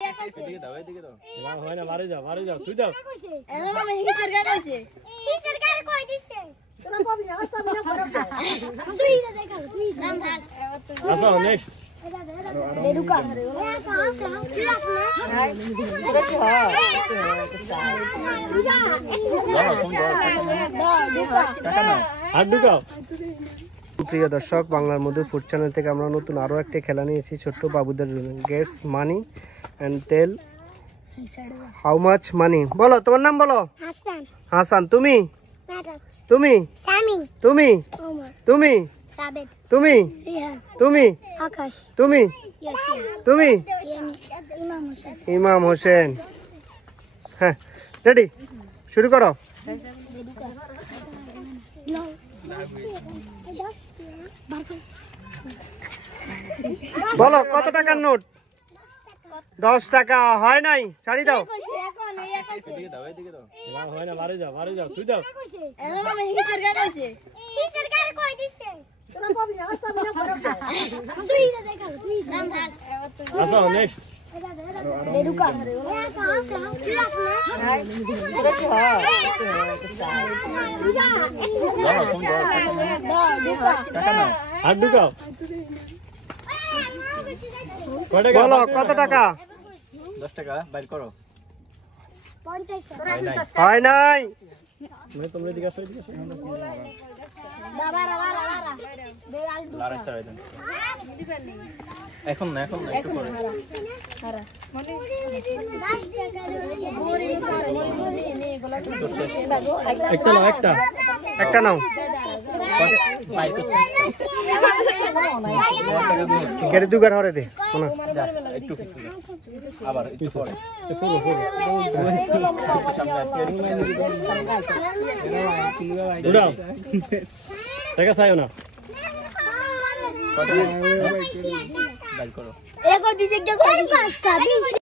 এদিকে দাও এদিকে দাও না হয় না মারে যাও তুই দাও এরা মানে হিটার গাড়ি কইছে হিটার গাড়ি কই দিছে তোরা কবি না করো তুই যা দেখা তুই নাম থাক আসো নেক্সট দে দুকা কি আসলে এটা কি হয় আর ঢুকাও। প্রিয় দর্শক, বাংলার মধু ফুড চ্যানেল থেকে আমরা নতুন আরো একটা খেলা নিয়েছি ছোট্ট বাবুদের জন্য। Gets money and tell how much money. বলো তোমার নাম বলো। হাসান হাসান। তুমি মেরাজ তুমি সামি তুমি ওমর তুমি সাবেদ তুমি রিহান তুমি আকাশ তুমি ইয়াসিন তুমি ইমাম হোসেন ইমাম হোসেন। হ্যাঁ, রেডি, শুরু করো। বলো কত টাকার নোট? 10 টাকা। হয় নাই, ছাড়ি দাও। এদিকে দাও এদিকে দাও না হয় না মারে যাও তুই দাও এরা মানে হিটার গাড়ি কইছে হিটার গাড়ি কই দিছে তোরা কবি না করো তুই যা দেখা তুই নাম থাক আসো নেক্সট দে দুকা কি আসলে এটা কি হয় আর ঢুকাও। বলো কত টাকা? 10 টাকা বাইর করো। 50 হয় নাই। তোমরা এদিকে আসো এদিকে আসো বাবারা দে আল লারা ছাড়াই দেন। এখন না একটু পরে একটা নাও। বাইর করছি গেড়ে দুগার হরে দে শোনা। একটু পিছু আবার একটু পরে টাকা চাইও না বাইর করো। এগো দিছে কে কই দিছে